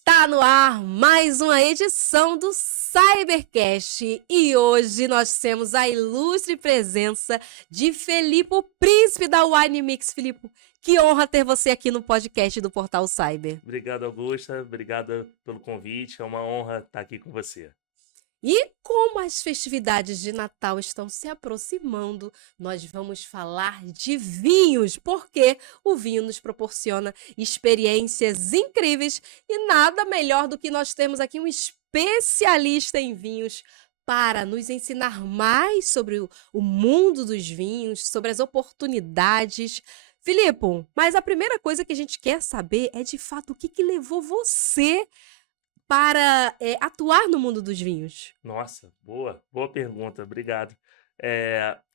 Está no ar mais uma edição do Cybercast e hoje nós temos a ilustre presença de Felipe, o príncipe da Wine Mix. Felipe, que honra ter você aqui no podcast do Portal Cyber. Obrigado, Augusta. Obrigado pelo convite. É uma honra estar aqui com você. E como as festividades de Natal estão se aproximando, nós vamos falar de vinhos, porque o vinho nos proporciona experiências incríveis e nada melhor do que nós termos aqui um especialista em vinhos para nos ensinar mais sobre o mundo dos vinhos, sobre as oportunidades. Filipe, mas a primeira coisa que a gente quer saber é de fato o que levou você para atuar no mundo dos vinhos. Nossa, boa pergunta. Obrigado.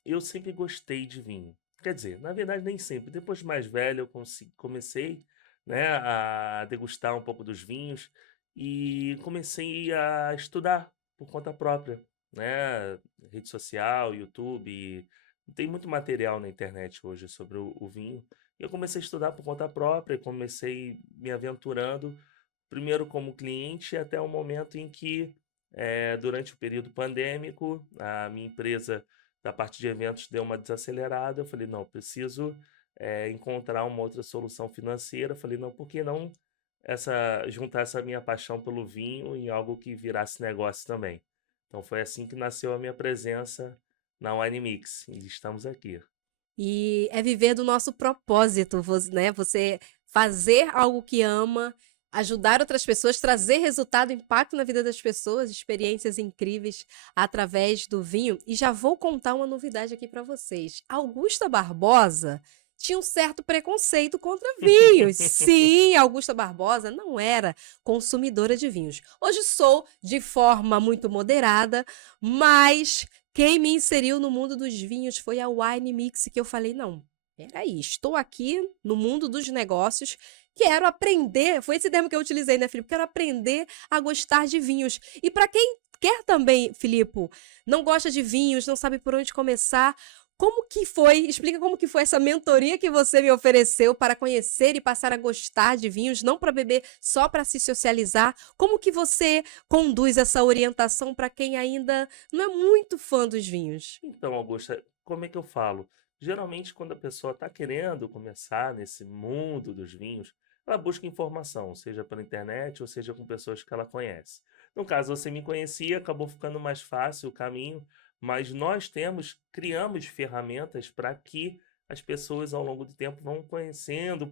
Eu sempre gostei de vinho. Quer dizer, na verdade, nem sempre. Depois de mais velho, eu comecei, né, a degustar um pouco dos vinhos e comecei a estudar por conta própria, né? Rede social, YouTube. Tem muito material na internet hoje sobre o vinho. E eu comecei a estudar por conta própria, comecei me aventurando, primeiro como cliente, até o momento em que, durante o período pandêmico, a minha empresa da parte de eventos deu uma desacelerada. Eu falei, não, preciso encontrar uma outra solução financeira. Eu falei, não, por que não juntar essa minha paixão pelo vinho em algo que virasse negócio também? Então foi assim que nasceu a minha presença na Wine Mix. E estamos aqui. E é viver do nosso propósito, né? Você fazer algo que ama, ajudar outras pessoas, trazer resultado, impacto na vida das pessoas, experiências incríveis através do vinho. E já vou contar uma novidade aqui para vocês. Augusta Barbosa tinha um certo preconceito contra vinhos. Sim, Augusta Barbosa não era consumidora de vinhos. Hoje sou de forma muito moderada, mas quem me inseriu no mundo dos vinhos foi a Wine Mix, que eu falei, não, peraí, estou aqui no mundo dos negócios, quero aprender, foi esse termo que eu utilizei, né, Filipe? Quero aprender a gostar de vinhos. E para quem quer também, Filipe, não gosta de vinhos, não sabe por onde começar, como que foi, explica como que foi essa mentoria que você me ofereceu para conhecer e passar a gostar de vinhos, não para beber, só para se socializar. Como que você conduz essa orientação para quem ainda não é muito fã dos vinhos? Então, Augusta, como é que eu falo? Geralmente, quando a pessoa está querendo começar nesse mundo dos vinhos, ela busca informação, seja pela internet ou seja com pessoas que ela conhece. No caso, você me conhecia, acabou ficando mais fácil o caminho, mas nós criamos ferramentas para que as pessoas ao longo do tempo vão conhecendo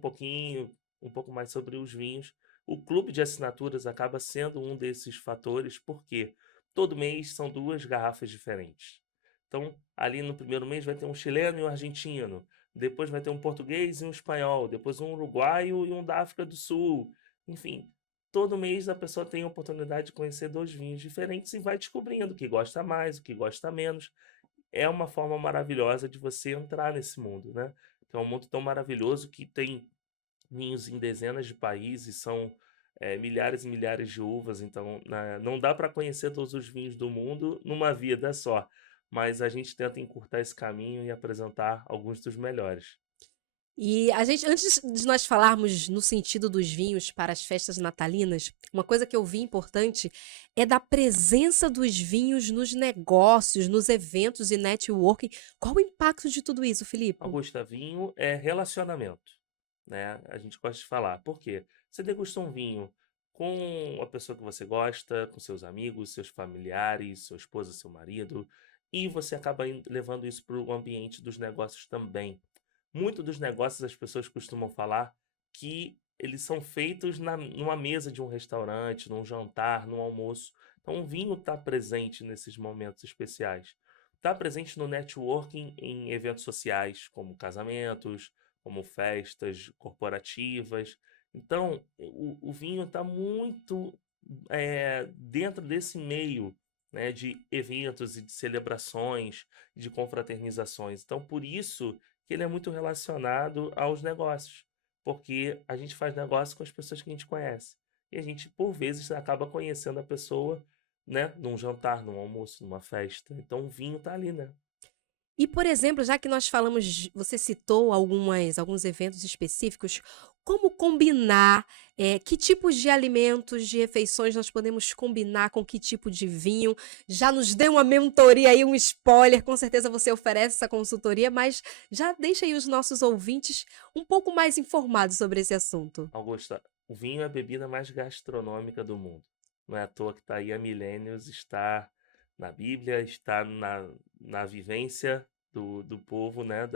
um pouco mais sobre os vinhos. O clube de assinaturas acaba sendo um desses fatores, porque todo mês são duas garrafas diferentes. Então, ali no primeiro mês vai ter um chileno e um argentino, depois vai ter um português e um espanhol, depois um uruguaio e um da África do Sul. Enfim, todo mês a pessoa tem a oportunidade de conhecer dois vinhos diferentes e vai descobrindo o que gosta mais, o que gosta menos. É uma forma maravilhosa de você entrar nesse mundo, né? Que é um mundo tão maravilhoso que tem vinhos em dezenas de países, são milhares e milhares de uvas, então não dá para conhecer todos os vinhos do mundo numa vida só, mas a gente tenta encurtar esse caminho e apresentar alguns dos melhores. E a gente, antes de nós falarmos no sentido dos vinhos para as festas natalinas, uma coisa que eu vi importante é da presença dos vinhos nos negócios, nos eventos e networking. Qual o impacto de tudo isso, Filipe? Augusta, vinho é relacionamento, né? A gente gosta de falar. Por quê? Você degusta um vinho com a pessoa que você gosta, com seus amigos, seus familiares, sua esposa, seu marido, e você acaba levando isso para o ambiente dos negócios também. Muito dos negócios as pessoas costumam falar que eles são feitos numa mesa de um restaurante, num jantar, num almoço. Então o vinho está presente nesses momentos especiais. Está presente no networking em eventos sociais, como casamentos, como festas corporativas. Então, o vinho está muito dentro desse meio, né, de eventos e de celebrações, de confraternizações. Então, por isso que ele é muito relacionado aos negócios, porque a gente faz negócio com as pessoas que a gente conhece. E a gente, por vezes, acaba conhecendo a pessoa, né, num jantar, num almoço, numa festa. Então, o vinho tá ali, né? E, por exemplo, já que nós falamos você citou alguns eventos específicos, como combinar, que tipos de alimentos, de refeições nós podemos combinar com que tipo de vinho? Já nos dê uma mentoria aí, um spoiler, com certeza você oferece essa consultoria, mas já deixa aí os nossos ouvintes um pouco mais informados sobre esse assunto. Augusta, o vinho é a bebida mais gastronômica do mundo. Não é à toa que está aí há milênios, está na Bíblia, está na vivência do povo, né,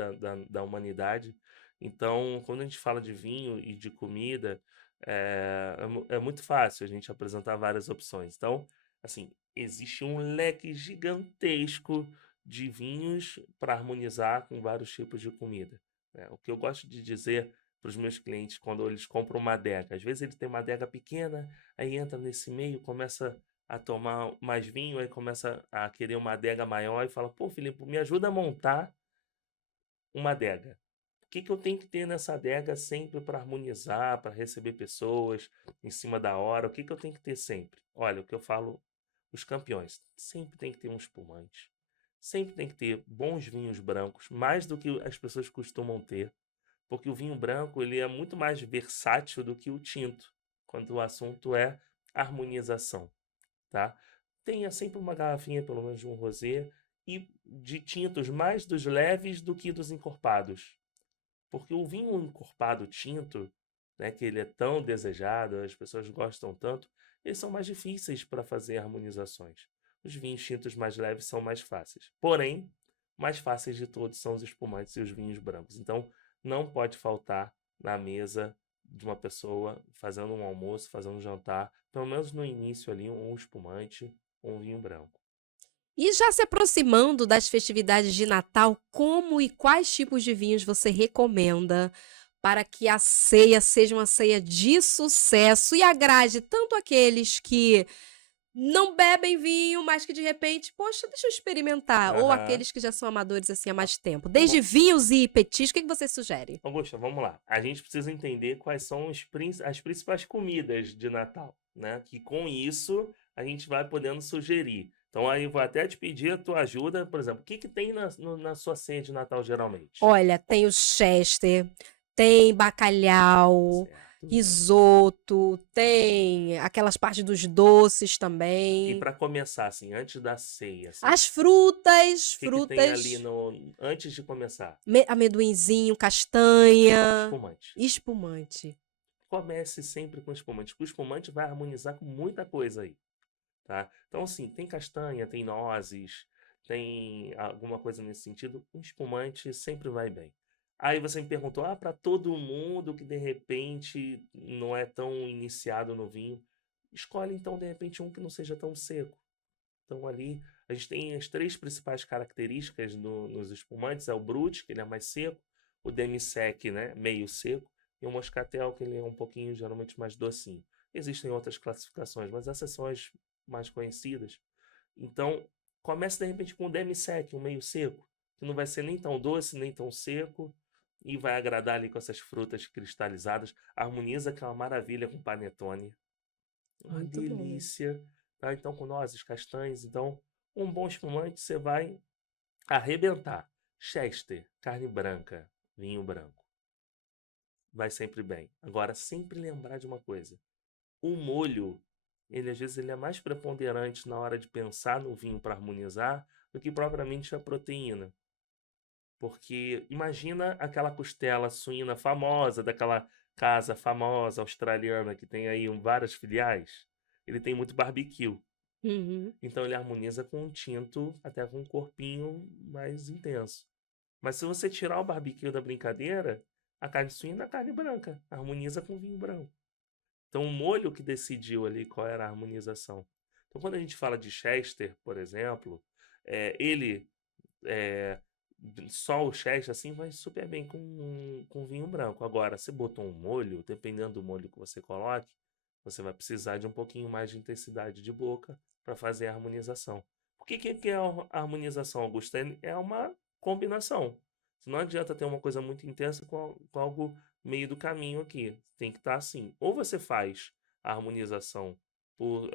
da humanidade. Então, quando a gente fala de vinho e de comida, é muito fácil a gente apresentar várias opções. Então, assim, existe um leque gigantesco de vinhos para harmonizar com vários tipos de comida, né? O que eu gosto de dizer para os meus clientes quando eles compram uma adega. Às vezes ele tem uma adega pequena, aí entra nesse meio, começa a tomar mais vinho, aí começa a querer uma adega maior e fala: Pô, Filipe, me ajuda a montar uma adega. O que que eu tenho que ter nessa adega sempre para harmonizar, para receber pessoas em cima da hora? O que que eu tenho que ter sempre? Olha, o que eu falo, os campeões, sempre tem que ter um espumante. Sempre tem que ter bons vinhos brancos, mais do que as pessoas costumam ter, porque o vinho branco ele é muito mais versátil do que o tinto, quando o assunto é harmonização, tá? Tenha sempre uma garrafinha, pelo menos de um rosé, e de tintos mais dos leves do que dos encorpados. Porque o vinho encorpado tinto, né, que ele é tão desejado, as pessoas gostam tanto, eles são mais difíceis para fazer harmonizações. Os vinhos tintos mais leves são mais fáceis. Porém, mais fáceis de todos são os espumantes e os vinhos brancos. Então, não pode faltar na mesa de uma pessoa fazendo um almoço, fazendo um jantar, pelo menos no início ali, um espumante ou um vinho branco. E já se aproximando das festividades de Natal, como e quais tipos de vinhos você recomenda para que a ceia seja uma ceia de sucesso e agrade tanto aqueles que não bebem vinho, mas que de repente, poxa, deixa eu experimentar, ou Aham. aqueles que já são amadores assim há Ah, mais tempo. Desde vamos vinhos e petiscos, o que que você sugere? Augusta, vamos lá. A gente precisa entender quais são as principais comidas de Natal, né? Que com isso a gente vai podendo sugerir. Então aí eu vou até te pedir a tua ajuda, por exemplo, o que que tem na sua ceia de Natal geralmente? Olha, tem o chester, tem bacalhau, Certo? risoto, tem aquelas partes dos doces E também. para começar, assim, antes da ceia, assim, As frutas, o que que tem ali frutas, no antes de começar? amendoinzinho, castanha, Espumante. espumante. Comece sempre com espumante, porque o espumante vai harmonizar com muita coisa aí. Tá? Então, assim, tem castanha, tem nozes, tem alguma coisa nesse sentido, um espumante sempre vai bem. Aí você me perguntou, para todo mundo que de repente não é tão iniciado no vinho, escolhe então de repente um que não seja tão seco. Então ali a gente tem as três principais características nos espumantes, é o Brut, que ele é mais seco, o Demi-Sec, né, meio seco, e o Moscatel, que ele é um pouquinho geralmente mais docinho. Existem outras classificações, mas essas são as mais conhecidas. Então, comece de repente com o demi-sec, um meio seco, que não vai ser nem tão doce, nem tão seco, e vai agradar ali com essas frutas cristalizadas. Harmoniza, que é uma maravilha com panetone. Uma Muito bom. delícia. Tá? Então, com nozes, castanhas. Então, um bom espumante você vai arrebentar. Chester, carne branca, vinho branco. Vai sempre bem. Agora, sempre lembrar de uma coisa. O molho, ele às vezes ele é mais preponderante na hora de pensar no vinho para harmonizar do que propriamente a proteína. Porque imagina aquela costela suína famosa, daquela casa famosa australiana que tem aí várias filiais. Ele tem muito barbecue. Uhum. Então ele harmoniza com um tinto, até com um corpinho mais intenso. Mas se você tirar o barbecue da brincadeira, a carne suína é a carne branca. Harmoniza com vinho branco. Então, o molho que decidiu ali qual era a harmonização. Então, quando a gente fala de Chester, por exemplo, ele, é, só o Chester, assim, vai super bem com vinho branco. Agora, se botou um molho, dependendo do molho que você coloque, você vai precisar de um pouquinho mais de intensidade de boca para fazer a harmonização. O que é a harmonização, Augusto? É uma combinação. Não adianta ter uma coisa muito intensa com algo meio do caminho aqui. Tem que estar assim. Ou você faz a harmonização por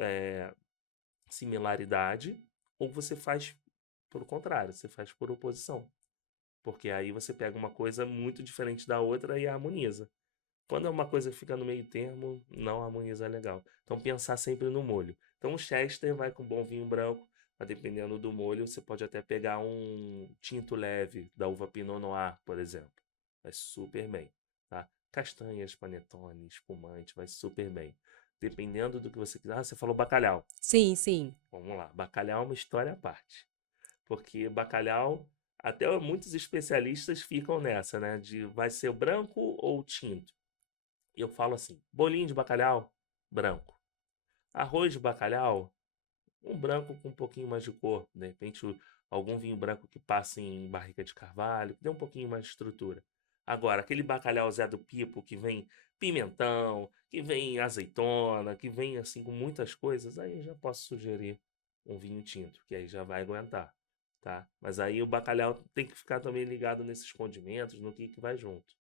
similaridade, ou você faz Pelo contrário, você faz por oposição. Porque aí você pega uma coisa muito diferente da outra e harmoniza. Quando é uma coisa que fica no meio termo, não harmoniza legal. Então pensar sempre no molho. Então o Chester vai com bom vinho branco, mas dependendo do molho, você pode até pegar um tinto leve da uva Pinot Noir, por exemplo. Vai super bem, tá? Castanhas, panetone, espumante, vai super bem. Dependendo do que você quiser. Ah, você falou bacalhau. Sim, sim. Vamos lá. Bacalhau é uma história à parte. Porque bacalhau, até muitos especialistas ficam nessa, né? De vai ser branco ou tinto. E eu falo assim: bolinho de bacalhau, branco. Arroz de bacalhau, um branco com um pouquinho mais de cor. De repente, algum vinho branco que passe em barrica de carvalho, que dê um pouquinho mais de estrutura. Agora, aquele bacalhau Zé do Pipo que vem pimentão, que vem azeitona, que vem assim com muitas coisas, aí eu já posso sugerir um vinho tinto, que aí já vai aguentar, tá? Mas aí o bacalhau tem que ficar também ligado nesses condimentos, no que vai junto.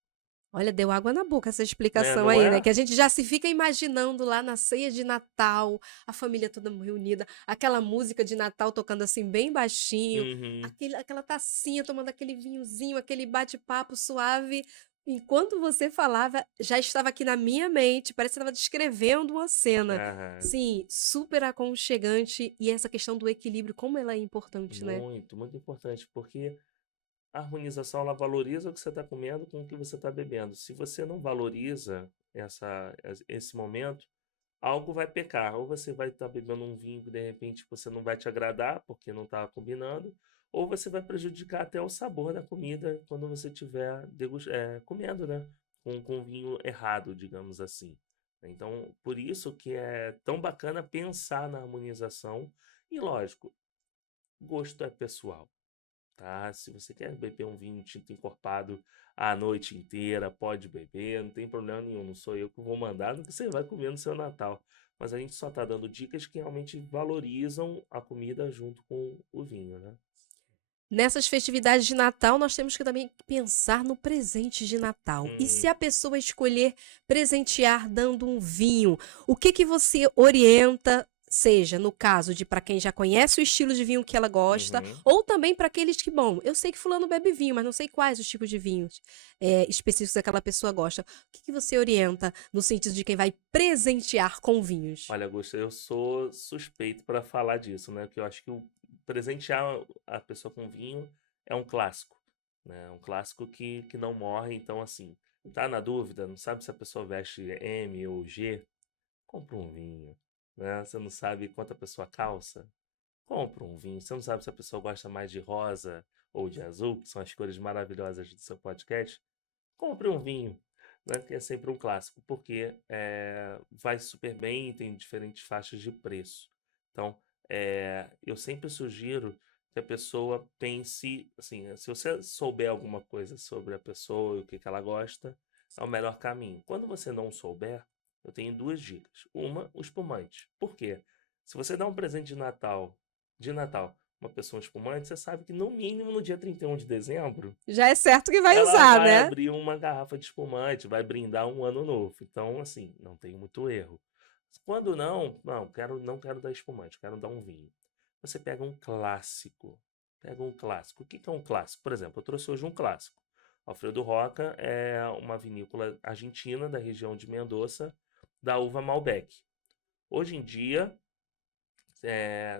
Olha, deu água na boca essa Né, explicação não aí, né? é? Que a gente já se fica imaginando lá na ceia de Natal, a família toda reunida, aquela música de Natal tocando assim bem baixinho, Uhum. aquela tacinha tomando aquele vinhozinho, aquele bate-papo suave. Enquanto você falava, já estava aqui na minha mente, parece que estava descrevendo uma cena. Aham. Sim, super aconchegante. E essa questão do equilíbrio, como ela é importante, né? Muito, muito importante, porque a harmonização ela valoriza o que você está comendo com o que você está bebendo. Se você não valoriza esse momento, algo vai pecar. Ou você vai estar bebendo um vinho que de repente você não vai te agradar porque não está combinando, ou você vai prejudicar até o sabor da comida quando você estiver comendo, né? Com vinho errado, digamos assim. Então, por isso que é tão bacana pensar na harmonização. E lógico, gosto é pessoal, tá? Se você quer beber um vinho tinto encorpado a noite inteira, pode beber, não tem problema nenhum. Não sou eu que vou mandar no que você vai comer no seu Natal. Mas a gente só tá dando dicas que realmente valorizam a comida junto com o vinho, né? Nessas festividades de Natal, nós temos que também pensar no presente de Natal. E se Hum, a pessoa escolher presentear dando um vinho, o que que você orienta? Seja no caso de para quem já conhece o estilo de vinho que ela gosta, uhum. ou também para aqueles que, bom, eu sei que fulano bebe vinho, mas não sei quais os tipos de vinhos específicos que aquela pessoa gosta. O que que você orienta no sentido de quem vai presentear com vinhos? Olha, Augusto, eu sou suspeito para falar disso, né? Porque eu acho que o presentear a pessoa com vinho é um clássico, né? Um clássico que não morre. Então, assim, tá na dúvida, não sabe se a pessoa veste M ou G, compra um vinho, né? Você não sabe quanto a pessoa calça, compra um vinho. Você não sabe se a pessoa gosta mais de rosa ou de azul, que são as cores maravilhosas do seu podcast, compre um vinho, né? Que é sempre um clássico, porque vai super bem e tem diferentes faixas de preço. Então, eu sempre sugiro que a pessoa pense, assim, se você souber alguma coisa sobre a pessoa e o que que ela gosta, é o melhor caminho. Quando você não souber, eu tenho duas dicas. Uma, o espumante. Por quê? Se você dá um presente de Natal, uma pessoa espumante, você sabe que no mínimo no dia 31 de dezembro Já é certo que vai ela usar, vai né? abrir uma garrafa de espumante, vai brindar um ano novo. Então, assim, não tem muito erro. Quando não quero dar espumante, quero dar um vinho. Você pega um clássico. Pega um clássico. O que que é um clássico? Por exemplo, eu trouxe hoje um clássico. Alfredo Roca é uma vinícola argentina da região de Mendoza, da uva Malbec. Hoje em dia,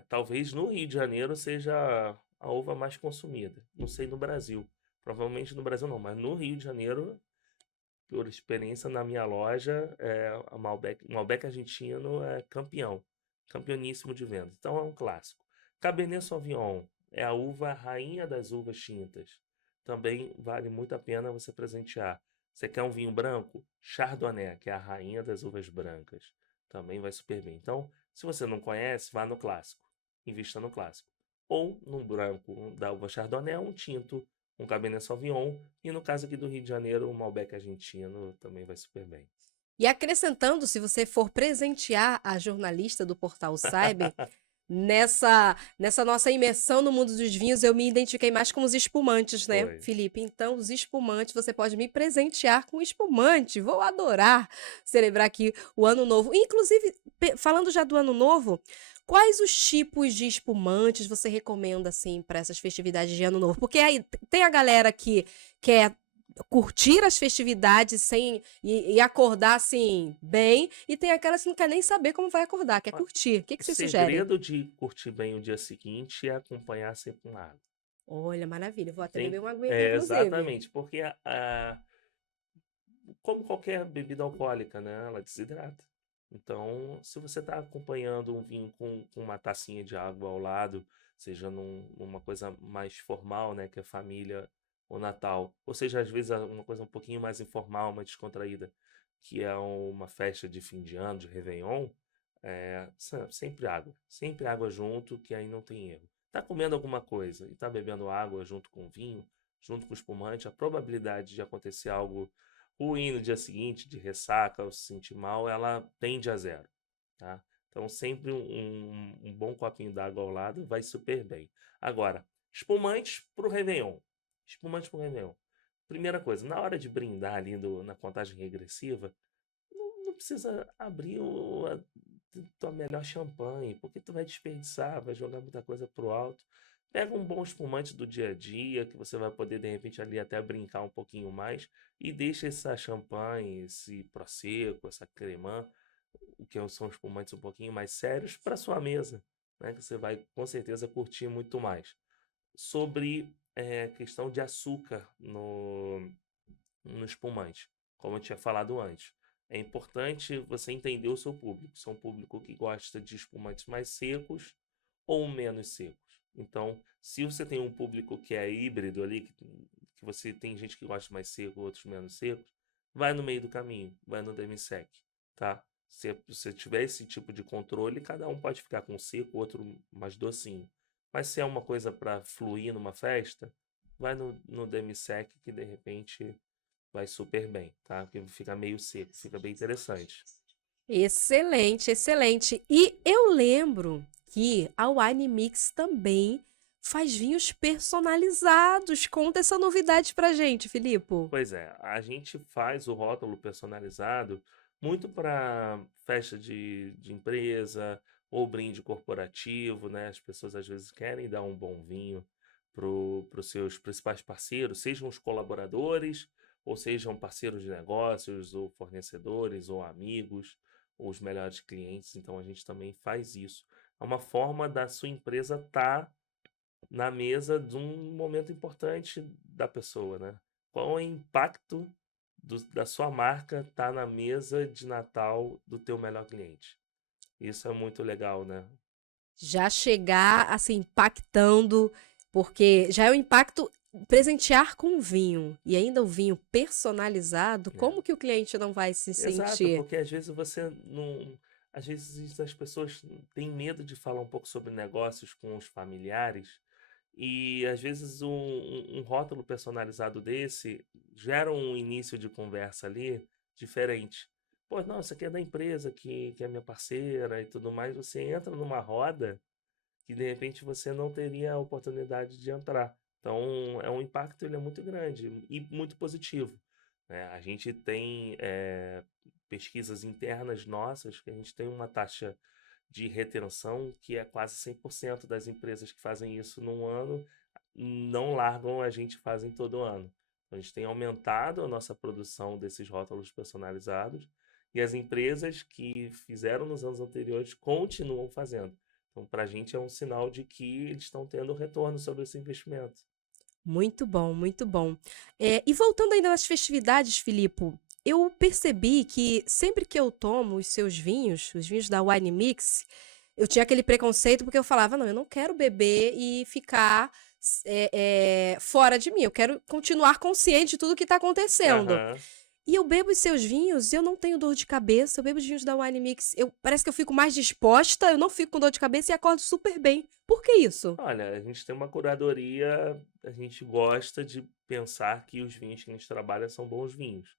talvez no Rio de Janeiro seja a uva mais consumida. Não sei no Brasil. Provavelmente no Brasil não, mas no Rio de Janeiro, por experiência na minha loja, a Malbec argentino é campeão. Campeoníssimo de venda. Então é um clássico. Cabernet Sauvignon é a uva rainha das uvas tintas. Também vale muito a pena você presentear. Você quer um vinho branco? Chardonnay, que é a rainha das uvas brancas. Também vai super bem. Então, se você não conhece, vá no clássico. Invista no clássico. Ou num branco da uva Chardonnay, um tinto, um Cabernet Sauvignon. E no caso aqui do Rio de Janeiro, um Malbec argentino também vai super bem. E acrescentando, se você for presentear a jornalista do Portal Cyber, nessa nossa imersão no mundo dos vinhos, eu me identifiquei mais com os espumantes, né, Foi. Felipe? Então, os espumantes, você pode me presentear com espumante. Vou adorar celebrar aqui o ano novo. Inclusive, falando já do ano novo, quais os tipos de espumantes você recomenda assim para essas festividades de ano novo? Porque aí tem a galera que quer curtir as festividades sem e acordar assim bem, e tem aquelas que não quer nem saber como vai acordar, quer Ó, curtir. O que o que vocês sugerem? segredo de curtir bem o dia seguinte é acompanhar sempre com água. Olha, maravilha. Vou até Tem beber uma aguinha aqui, é, inclusive. exatamente, porque como qualquer bebida alcoólica, né, ela desidrata. Então, se você está acompanhando um vinho com uma tacinha de água ao lado, seja numa coisa mais formal, né, que é família ou Natal, ou seja, às vezes uma coisa um pouquinho mais informal, mais descontraída, que é uma festa de fim de ano, de Réveillon, sempre água junto, que aí não tem erro. Tá comendo alguma coisa e tá bebendo água junto com o vinho, junto com o espumante, a probabilidade de acontecer algo ruim no dia seguinte, de ressaca ou se sentir mal, ela tende a zero, tá? Então, sempre um bom copinho d'água ao lado vai super bem. Agora, espumantes para o Réveillon. Espumantes para o Réveillon. Primeira coisa, na hora de brindar ali na contagem regressiva, não precisa abrir tua melhor champanhe, porque tu vai desperdiçar, vai jogar muita coisa pro alto. Pega um bom espumante do dia a dia, que você vai poder, de repente, ali até brincar um pouquinho mais, e deixa essa champanhe, esse prosecco, essa cremant, o que são espumantes um pouquinho mais sérios, para sua mesa, né? Que você vai, com certeza, curtir muito mais. Sobre questão de açúcar no espumante, como eu tinha falado antes. É importante você entender o seu público. Se é um público que gosta de espumantes mais secos ou menos secos. Então, se você tem um público que é híbrido ali, que você tem gente que gosta mais seco, outros menos secos, vai no meio do caminho, vai no demi-sec, tá? Se você tiver esse tipo de controle, cada um pode ficar com seco, outro mais docinho. Mas se é uma coisa para fluir numa festa, vai no demi-sec que de repente vai super bem, tá? Porque fica meio seco, fica bem interessante. Excelente, excelente. E eu lembro que a Wine Mix também faz vinhos personalizados. Conta essa novidade pra gente, Filipe. Pois é, a gente faz o rótulo personalizado muito para festa de empresa ou brinde corporativo, né? As pessoas às vezes querem dar um bom vinho para os seus principais parceiros, sejam os colaboradores, ou sejam parceiros de negócios, ou fornecedores, ou amigos, ou os melhores clientes. Então a gente também faz isso. É uma forma da sua empresa estar na mesa de um momento importante da pessoa, né? Qual é o impacto da sua marca estar na mesa de Natal do teu melhor cliente? Isso é muito legal, né? Já chegar assim impactando, porque já é o impacto presentear com vinho e ainda o vinho personalizado, É. como que o cliente não vai se Exato, sentir? porque às vezes você não. Às vezes as pessoas têm medo de falar um pouco sobre negócios com os familiares, e às vezes um rótulo personalizado desse gera um início de conversa ali diferente. Pô, não, isso aqui é da empresa que é minha parceira e tudo mais. Você entra numa roda que de repente você não teria a oportunidade de entrar. Então, é um impacto, ele é muito grande e muito positivo, né? A gente tem pesquisas internas nossas que a gente tem uma taxa de retenção que é quase 100% das empresas que fazem isso num ano não largam a gente, fazem todo ano. Então, a gente tem aumentado a nossa produção desses rótulos personalizados e as empresas que fizeram nos anos anteriores continuam fazendo. Então, para a gente é um sinal de que eles estão tendo retorno sobre esse investimento. Muito bom, muito bom. E voltando ainda nas festividades, Filipe, eu percebi que sempre que eu tomo os seus vinhos, os vinhos da Wine Mix, eu tinha aquele preconceito porque eu falava, não, eu não quero beber e ficar fora de mim, eu quero continuar consciente de tudo que está acontecendo. Aham. E eu bebo os seus vinhos e eu não tenho dor de cabeça. Eu bebo os vinhos da Wine Mix. Parece que eu fico mais disposta, eu não fico com dor de cabeça e acordo super bem. Por que isso? Olha, a gente tem uma curadoria, a gente gosta de pensar que os vinhos que a gente trabalha são bons vinhos.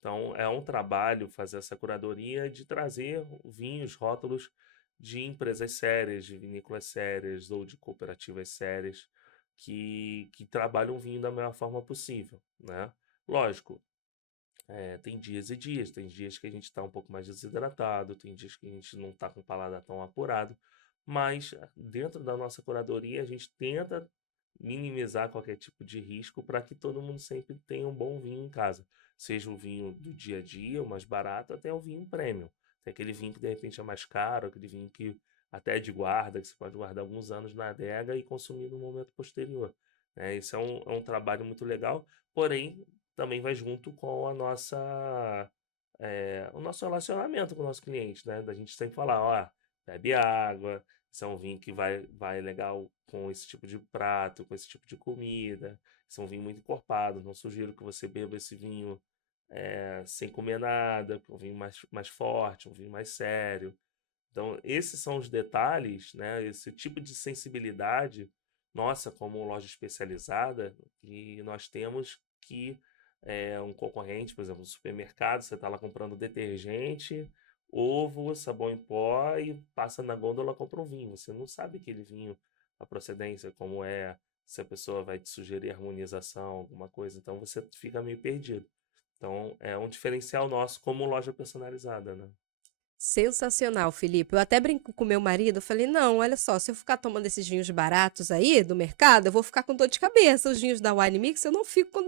Então, é um trabalho fazer essa curadoria de trazer vinhos, rótulos de empresas sérias, de vinícolas sérias ou de cooperativas sérias que trabalham o vinho da melhor forma possível, né? Lógico, tem dias e dias, tem dias que a gente está um pouco mais desidratado, tem dias que a gente não está com o paladar tão apurado, mas dentro da nossa curadoria a gente tenta minimizar qualquer tipo de risco para que todo mundo sempre tenha um bom vinho em casa. Seja o vinho do dia a dia, o mais barato, até o vinho premium. Tem aquele vinho que de repente é mais caro, aquele vinho que até é de guarda, que você pode guardar alguns anos na adega e consumir no momento posterior. Né? Isso é um trabalho muito legal, porém também vai junto com o nosso relacionamento com o nosso cliente, né? Da gente sempre falar, ó, bebe água, isso é um vinho que vai legal com esse tipo de prato, com esse tipo de comida. Isso é um vinho muito encorpado. Não sugiro que você beba esse vinho sem comer nada, um vinho mais forte, um vinho mais sério. Então, esses são os detalhes, né? Esse tipo de sensibilidade, nossa, como loja especializada, que nós temos que um concorrente, por exemplo, no supermercado, você está lá comprando detergente, ovo, sabão em pó e passa na gôndola e compra um vinho. Você não sabe aquele vinho, a procedência, como é, se a pessoa vai te sugerir harmonização, alguma coisa. Então, você fica meio perdido. Então, é um diferencial nosso como loja personalizada, né? Sensacional, Felipe. Eu até brinco com meu marido, eu falei, não, olha só, se eu ficar tomando esses vinhos baratos aí do mercado, eu vou ficar com dor de cabeça. Os vinhos da Wine Mix, eu não fico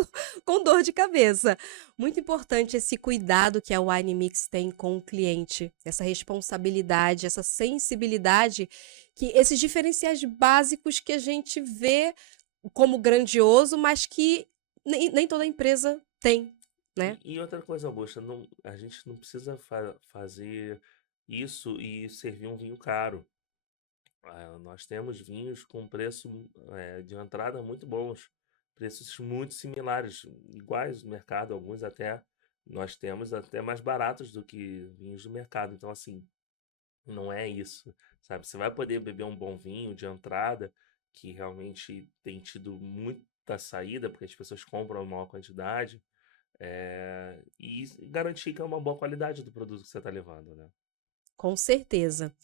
com dor de cabeça. Muito importante esse cuidado que a Wine Mix tem com o cliente, essa responsabilidade, essa sensibilidade, que esses diferenciais básicos que a gente vê como grandioso, mas que nem toda empresa tem, né? E outra coisa, Augusta, a gente não precisa fazer isso e servir um vinho caro. Nós temos vinhos com preço de entrada muito bons, preços muito similares, iguais no mercado, alguns até nós temos até mais baratos do que vinhos do mercado. Então, assim, não é isso, sabe? Você vai poder beber um bom vinho de entrada, que realmente tem tido muita saída, porque as pessoas compram em maior quantidade, e garantir que é uma boa qualidade do produto que você está levando, né? Com certeza.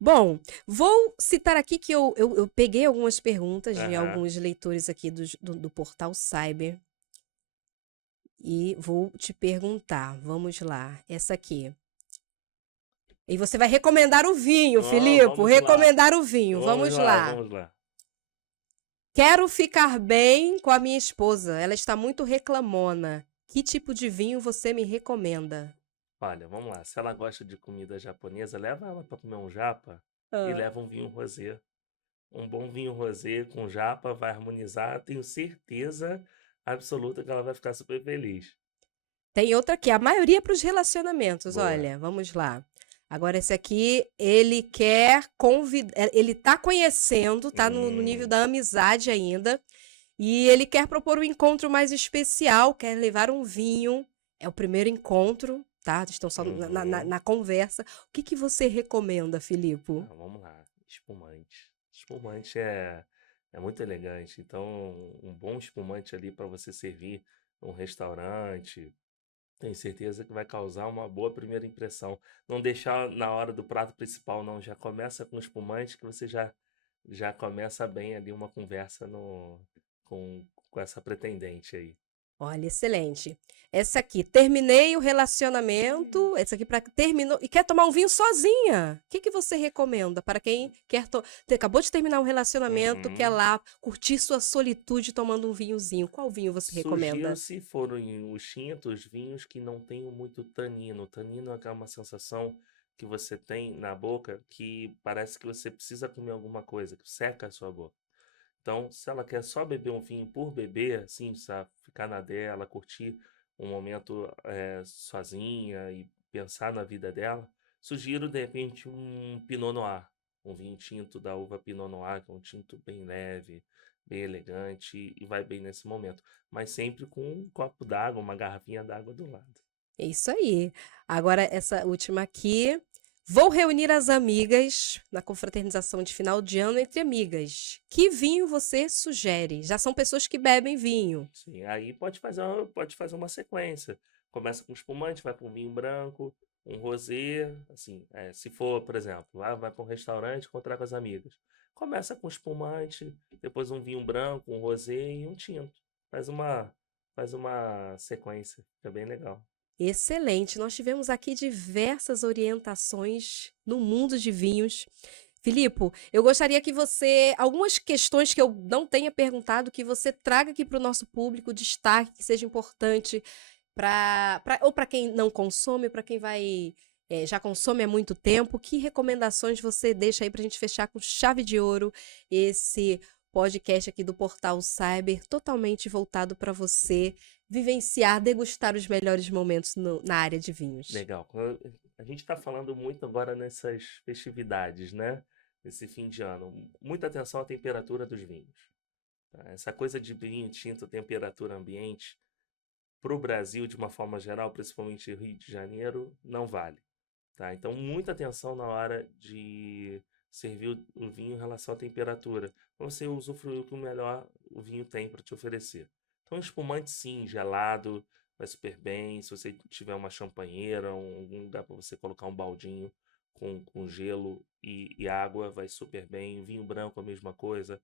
Bom, vou citar aqui que eu peguei algumas perguntas de Aham. alguns leitores aqui do portal Cyber e vou te perguntar. Vamos lá, essa aqui. E você vai recomendar o vinho, Ó, Filipe, vamos lá. recomendar o vinho. Vamos Vamos lá, lá. vamos lá. Quero ficar bem com a minha esposa. Ela está muito reclamona. Que tipo de vinho você me recomenda? Olha, vamos lá. Se ela gosta de comida japonesa, leva ela para comer um japa e Ah. leva um vinho rosé. Um bom vinho rosé com japa vai harmonizar. Tenho certeza absoluta que ela vai ficar super feliz. Tem outra aqui, a maioria para os relacionamentos, Boa. olha, vamos lá. Agora esse aqui, ele quer convidar, ele tá conhecendo, tá no nível Hum, da amizade ainda, e ele quer propor um encontro mais especial, quer levar um vinho, é o primeiro encontro, tá? Estão só uhum. na conversa. O que que você recomenda, Filipe? Vamos lá. Espumante. Espumante é muito elegante. Então, um bom espumante ali para você servir num restaurante. Tenho certeza que vai causar uma boa primeira impressão. Não deixar na hora do prato principal, não. Já começa com espumante que você já começa bem ali uma conversa com essa pretendente aí. Olha, excelente. Essa aqui, terminei o relacionamento. Essa aqui para terminou e quer tomar um vinho sozinha. O que que você recomenda para quem quer acabou de terminar um relacionamento, quer Uhum. lá curtir sua solitude tomando um vinhozinho? Qual vinho você Sugiro, recomenda? se forem os tintos, vinhos que não tenham muito tanino. Tanino é uma sensação que você tem na boca que parece que você precisa comer alguma coisa, que seca a sua boca. Então, se ela quer só beber um vinho por beber, assim, sabe, ficar na dela, curtir um momento sozinha e pensar na vida dela, sugiro de repente um Pinot Noir, um vinho tinto da uva Pinot Noir, que é um tinto bem leve, bem elegante e vai bem nesse momento, mas sempre com um copo d'água, uma garrafinha d'água do lado. É isso aí. Agora, essa última aqui. Vou reunir as amigas na confraternização de final de ano entre amigas. Que vinho você sugere? Já são pessoas que bebem vinho. Sim, aí pode fazer uma sequência. Começa com espumante, vai para um vinho branco, Um rosé, assim, se for, por exemplo, vai para um restaurante encontrar com as amigas. Começa com espumante, depois um vinho branco, um rosé e um tinto. Faz uma, faz uma sequência, fica bem legal. Excelente. Nós tivemos aqui diversas orientações no mundo de vinhos. Filipe, eu gostaria que você, algumas questões que eu não tenha perguntado, que você traga aqui para o nosso público, destaque, que seja importante ou para quem não consome, para quem vai, já consome há muito tempo. Que recomendações você deixa aí para a gente fechar com chave de ouro esse podcast aqui do Portal Cyber, totalmente voltado para você vivenciar, degustar os melhores momentos na área de vinhos? Legal. A gente está falando muito agora nessas festividades, né? Nesse fim de ano. Muita atenção à temperatura dos vinhos. Tá? Essa coisa de vinho tinto, temperatura ambiente, para o Brasil, de uma forma geral, principalmente Rio de Janeiro, não vale. Tá? Então, muita atenção na hora de servir o vinho em relação à temperatura. Para você usufruir o que o melhor o vinho tem para te oferecer. Então, espumante sim, gelado, vai super bem. Se você tiver uma champanheira, algum lugar para você colocar um baldinho com gelo e água, vai super bem. Vinho branco, a mesma coisa.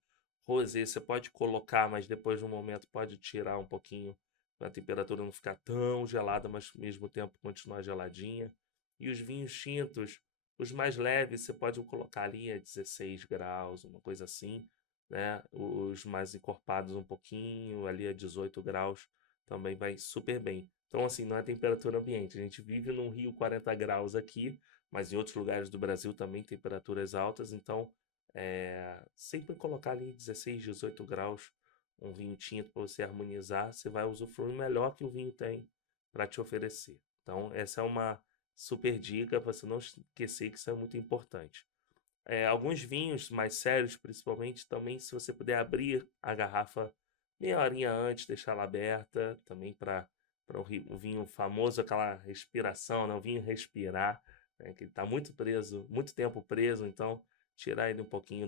Rosé, você pode colocar, mas depois de um momento pode tirar um pouquinho, para a temperatura não ficar tão gelada, mas ao mesmo tempo continuar geladinha. E os vinhos tintos, os mais leves, você pode colocar ali a 16 graus, uma coisa assim, né? Os mais encorpados um pouquinho, ali a 18 graus, também vai super bem. Então, assim, não é temperatura ambiente. A gente vive num Rio 40 graus aqui, mas em outros lugares do Brasil também temperaturas altas. Então, sempre colocar ali 16, 18 graus um vinho tinto para você harmonizar, você vai usufruir melhor que o vinho tem para te oferecer. Então, essa é uma super dica para você não esquecer que isso é muito importante. Alguns vinhos mais sérios, principalmente, também, se você puder abrir a garrafa meia horinha antes, deixar ela aberta, também para o vinho famoso, aquela respiração, né? O vinho respirar, né? Que ele está muito preso, muito tempo preso, então tirar ele um pouquinho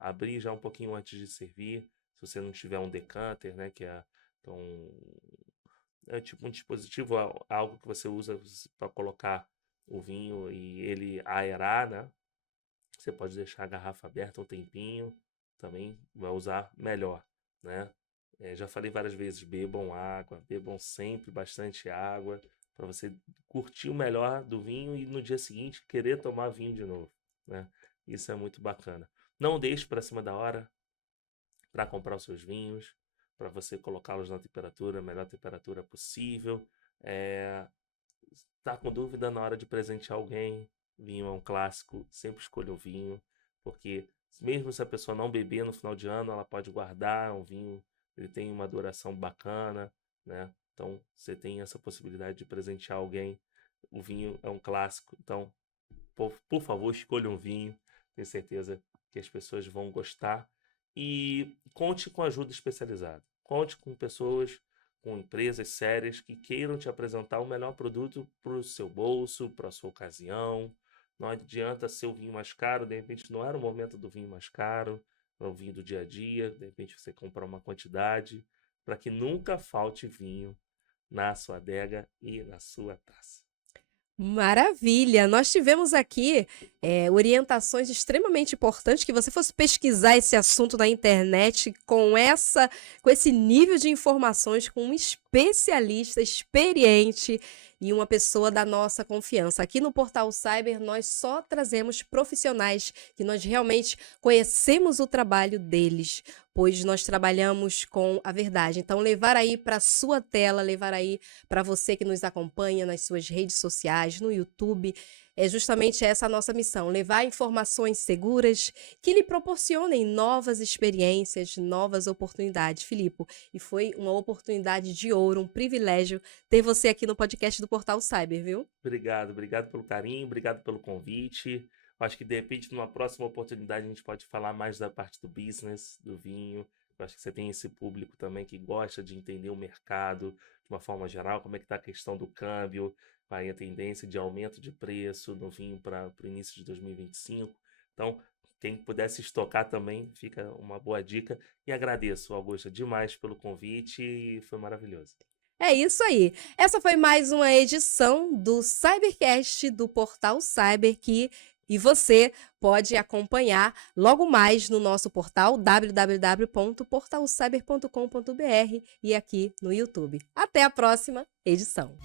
abrir já um pouquinho antes de servir, se você não tiver um decanter, né? Então, é tipo um dispositivo, algo que você usa para colocar o vinho e ele aerar, né? Você pode deixar a garrafa aberta um tempinho, também vai usar melhor, né? Já falei várias vezes, bebam água, bebam sempre bastante água, para você curtir o melhor do vinho e no dia seguinte querer tomar vinho de novo, né? Isso é muito bacana. Não deixe para cima da hora para comprar os seus vinhos, para você colocá-los na temperatura, a melhor temperatura possível. É, Tá com dúvida na hora de presentear alguém, vinho é um clássico, sempre escolha o vinho, porque mesmo se a pessoa não beber no final de ano, ela pode guardar um vinho, ele tem uma duração bacana, né? Então, você tem essa possibilidade de presentear alguém. O vinho é um clássico, então, por favor, escolha um vinho. Tenho certeza que as pessoas vão gostar. E conte com ajuda especializada. Conte com pessoas, com empresas sérias que queiram te apresentar o melhor produto para o seu bolso, para a sua ocasião. Não adianta ser o vinho mais caro, de repente não era o momento do vinho mais caro, é o vinho do dia a dia, de repente você comprar uma quantidade, para que nunca falte vinho na sua adega e na sua taça. Maravilha! Nós tivemos aqui orientações extremamente importantes, que você fosse pesquisar esse assunto na internet com esse nível de informações, com um especialista experiente e uma pessoa da nossa confiança. Aqui no Portal Cyber, nós só trazemos profissionais que nós realmente conhecemos o trabalho deles, pois nós trabalhamos com a verdade. Então, levar aí para sua tela, levar aí para você que nos acompanha nas suas redes sociais, no YouTube. É justamente essa a nossa missão: levar informações seguras que lhe proporcionem novas experiências, novas oportunidades. Filipe, e foi uma oportunidade de ouro, um privilégio ter você aqui no podcast do Portal Cyber, viu? Obrigado, obrigado pelo carinho, obrigado pelo convite. Acho que de repente, numa próxima oportunidade, a gente pode falar mais da parte do business, do vinho. Eu acho que você tem esse público também que gosta de entender o mercado de uma forma geral, como é que está a questão do câmbio, aí a tendência de aumento de preço no vinho para o início de 2025. Então, quem pudesse estocar também, fica uma boa dica. E agradeço, Augusta, demais pelo convite e foi maravilhoso. É isso aí. Essa foi mais uma edição do Cybercast do Portal Cyber e você pode acompanhar logo mais no nosso portal www.portalcyber.com.br e aqui no YouTube. Até a próxima edição.